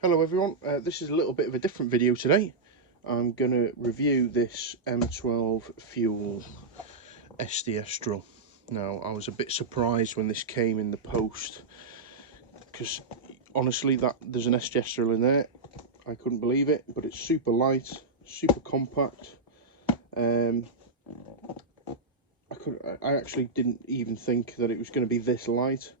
Hello everyone, this is a little bit of a different video today. I'm going to review this M12 Fuel SDS drill. Now, I was a bit surprised when this came in the post, because honestly there's an SDS drill in there. I couldn't believe it, but it's super light, super compact. I actually didn't even think that it was going to be this light.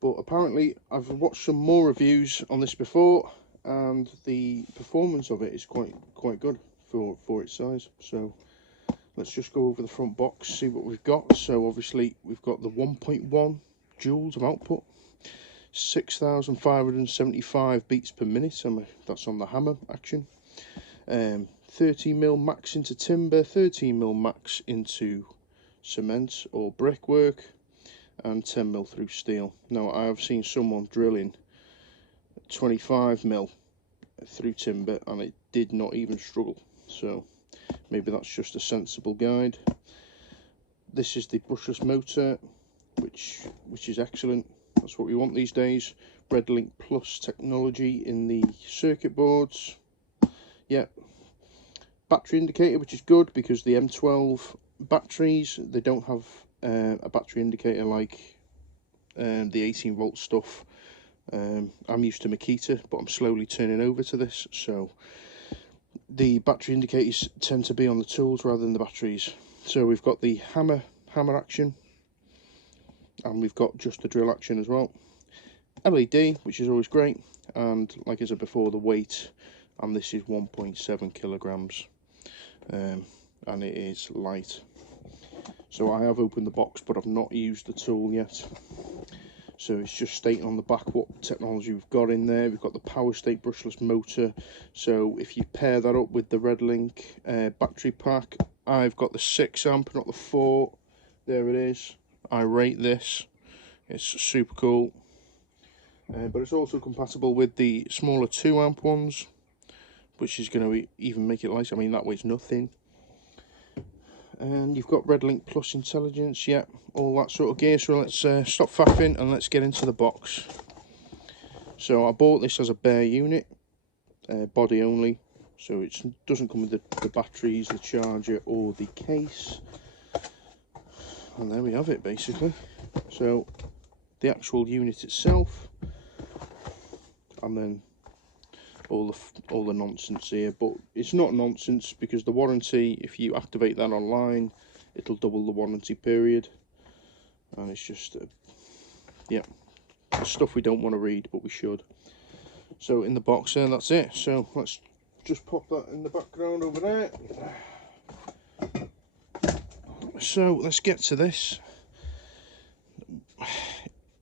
But apparently I've watched some more reviews on this before, and the performance of it is quite good for its size. So let's just go over the front box, see what we've got. So obviously we've got the 1.1 joules of output, 6,575 beats per minute, and that's on the hammer action. 13mm max into timber, 13mm max into cement or brickwork, and 10mm through steel. Now, I have seen someone drilling 25mm through timber and it did not even struggle, so maybe that's just a sensible guide. This is the brushless motor, which is excellent. That's what we want these days. RedLink Plus technology in the circuit boards. Yeah, battery indicator, which is good because the M12 batteries, they don't have a battery indicator like the 18-volt stuff. I'm used to Makita, but I'm slowly turning over to this, so the battery indicators tend to be on the tools rather than the batteries. So we've got the hammer action, and we've got just the drill action as well. LED, which is always great, and like I said before, the weight, and this is 1.7 kilograms, and it is light. So I have opened the box, but I've not used the tool yet. So it's just stating on the back what technology we've got in there. We've got the power state brushless motor. So if you pair that up with the RedLink battery pack, I've got the 6 amp, not the 4. There it is. I rate this. It's super cool. But it's also compatible with the smaller 2 amp ones, which is going to even make it lighter. I mean, that weighs nothing. And you've got RedLink Plus intelligence, yeah, all that sort of gear. So let's stop faffing and let's get into the box. So I bought this as a bare unit, body only, so it doesn't come with the batteries, the charger, or the case. And there we have it, basically. So the actual unit itself, and then all the nonsense here. But it's not nonsense, because the warranty, if you activate that online, it'll double the warranty period, and it's just yeah, the stuff we don't want to read, but we should. So in the box there, that's it. So let's just pop that in the background over there. So let's get to this.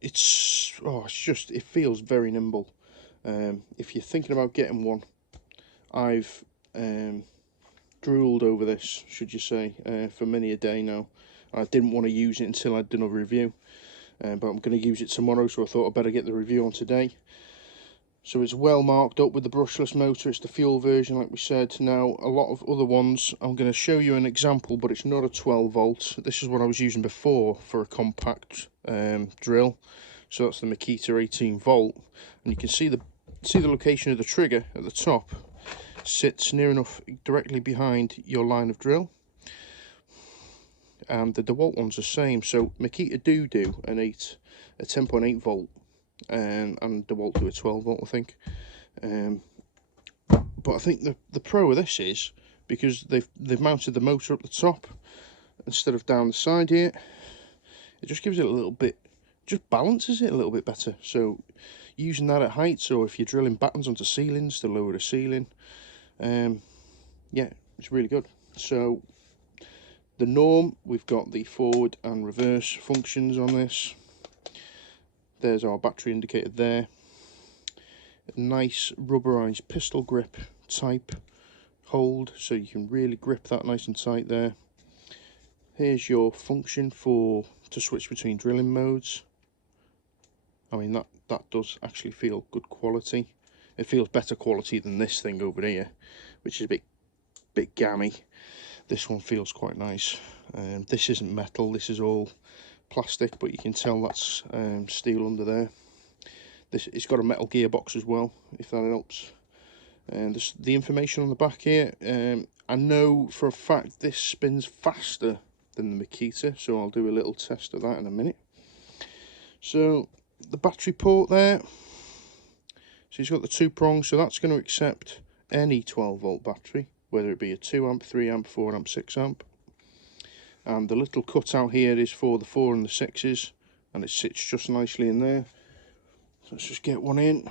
It's just, it feels very nimble. If you're thinking about getting one, I've drooled over this, should you say, for many a day now. I didn't want to use it until I'd done a review, but I'm going to use it tomorrow, so I thought I'd better get the review on today. So it's well marked up with the brushless motor. It's the fuel version, like we said. Now, a lot of other ones, I'm going to show you an example, but it's not a 12 volt. This is what I was using before for a compact drill. So that's the Makita 18 volt, and you can see the location of the trigger at the top. Sits near enough directly behind your line of drill, and the DeWalt one's the same. So Makita do a 10.8 volt, and DeWalt do a 12 volt, I think. But I think the pro of this is because they've mounted the motor up the top instead of down the side here. It just gives it a little bit, just balances it a little bit better. So using that at heights, or if you're drilling battens onto ceilings to lower the ceiling, yeah, it's really good. So the norm, we've got the forward and reverse functions on this. There's our battery indicator there. A nice rubberized pistol grip type hold, so you can really grip that nice and tight there. Here's your function to switch between drilling modes. I mean, that does actually feel good quality. It feels better quality than this thing over here, which is a bit gammy. This one feels quite nice. This isn't metal, this is all plastic, but you can tell that's steel under there. It's got a metal gearbox as well, if that helps. And the information on the back here, I know for a fact this spins faster than the Makita, so I'll do a little test of that in a minute. So the battery port there, so it's got the 2 prongs, so that's going to accept any 12 volt battery, whether it be a 2 amp, 3 amp, 4 amp, 6 amp. And the little cutout here is for the 4 and the 6s, and it sits just nicely in there. So let's just get one in,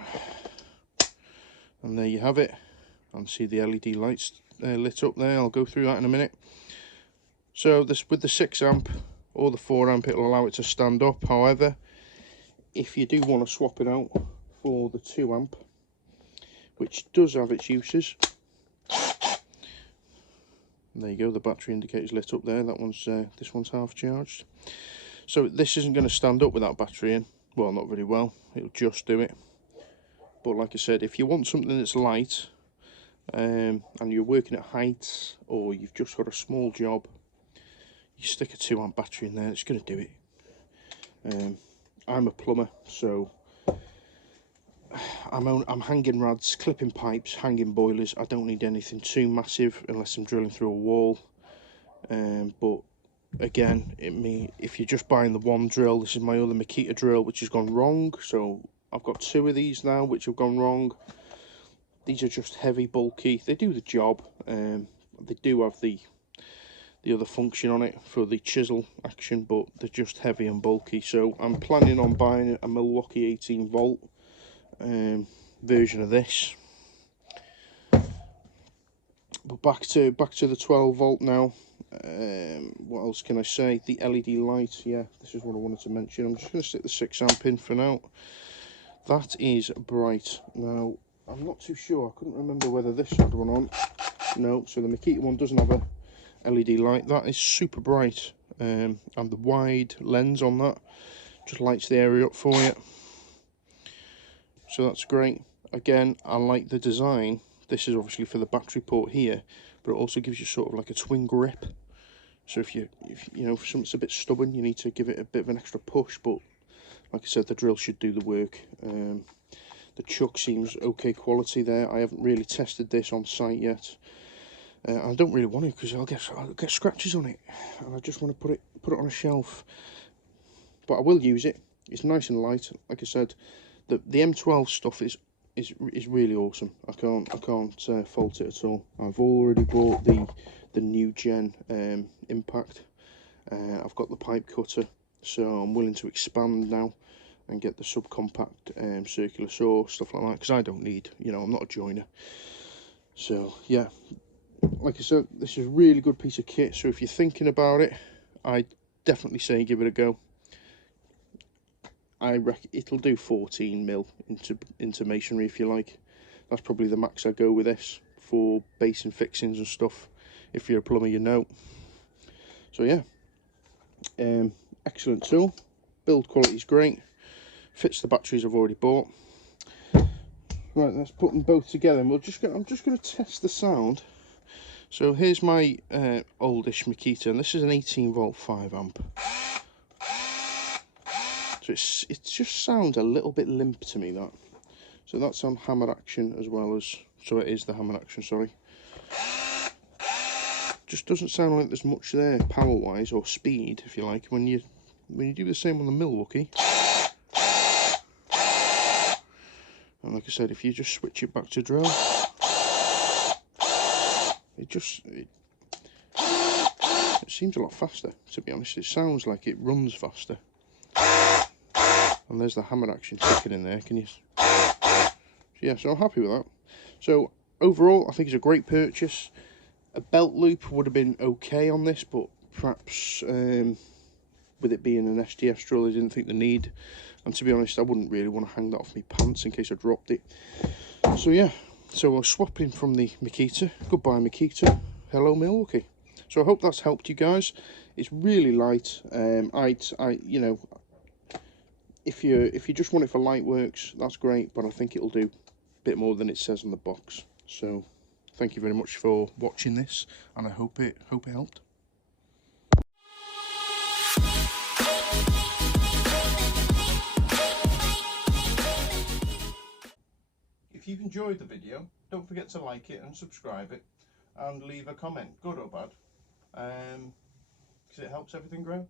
and there you have it. And see the LED lights lit up there. I'll go through that in a minute. So this, with the 6 amp or the 4 amp, it'll allow it to stand up. However, if you do want to swap it out for the 2 amp, which does have its uses, there you go, the battery indicator's lit up there. That one's this one's half charged. So this isn't going to stand up without battery in. Well, not very well. It'll just do it. But like I said, if you want something that's light, and you're working at heights, or you've just got a small job, you stick a 2 amp battery in there, it's going to do it. I'm a plumber, so I'm hanging rads, clipping pipes, hanging boilers. I don't need anything too massive unless I'm drilling through a wall. But again, if you're just buying the one drill, this is my other Makita drill which has gone wrong, so I've got 2 of these now which have gone wrong. These are just heavy, bulky. They do the job. They do have the other function on it for the chisel action, but they're just heavy and bulky. So I'm planning on buying a Milwaukee 18 volt version of this. But back to the 12 volt now. What else can I say? The LED light, yeah, this is what I wanted to mention. I'm just going to stick the 6 amp in for now. That is bright. Now, I'm not too sure. I couldn't remember whether this had one on. No, so the Makita one doesn't have a LED light. That is super bright, and the wide lens on that just lights the area up for you. So that's great. Again, I like the design. This is obviously for the battery port here, but it also gives you sort of like a twin grip. So if you know, if something's a bit stubborn, you need to give it a bit of an extra push. But like I said, the drill should do the work. The chuck seems okay quality there. I haven't really tested this on site yet. I don't really want to, because I'll get scratches on it, and I just want to put it on a shelf. But I will use it. It's nice and light. Like I said, the M12 stuff is really awesome. I can't fault it at all. I've already bought the new gen Impact. I've got the pipe cutter, so I'm willing to expand now and get the subcompact circular saw, stuff like that, because I don't need, you know, I'm not a joiner. So yeah, like I said, this is a really good piece of kit. So if you're thinking about it, I definitely say give it a go. I reckon it'll do 14 mil into masonry if you like. That's probably the max I go with this for basin fixings and stuff. If you're a plumber, you know. So yeah, excellent tool. Build quality is great. Fits the batteries I've already bought. Right, let's put them both together, and I'm just going to test the sound. So here's my oldish Makita, and this is an 18 volt 5 amp. So it just sounds a little bit limp to me, that. So that's on hammer action as well as, so it is the hammer action, sorry. Just doesn't sound like there's much there power wise, or speed if you like, when you do the same on the Milwaukee. And like I said, if you just switch it back to drill, it seems a lot faster, to be honest. It sounds like it runs faster. And there's the hammer action ticking in there, can you? Yeah, so I'm happy with that. So overall, I think it's a great purchase. A belt loop would have been okay on this, but perhaps with it being an SDS drill, I didn't think the need. And to be honest, I wouldn't really want to hang that off my pants in case I dropped it. So yeah, so we're swapping from the Makita. Goodbye Makita, hello Milwaukee. So I hope that's helped you guys. It's really light. You know, if you just want it for light works, that's great, but I think it'll do a bit more than it says on the box. So thank you very much for watching this, and I hope it helped. If you've enjoyed the video, don't forget to like it and subscribe it, and leave a comment, good or bad, because it helps everything grow.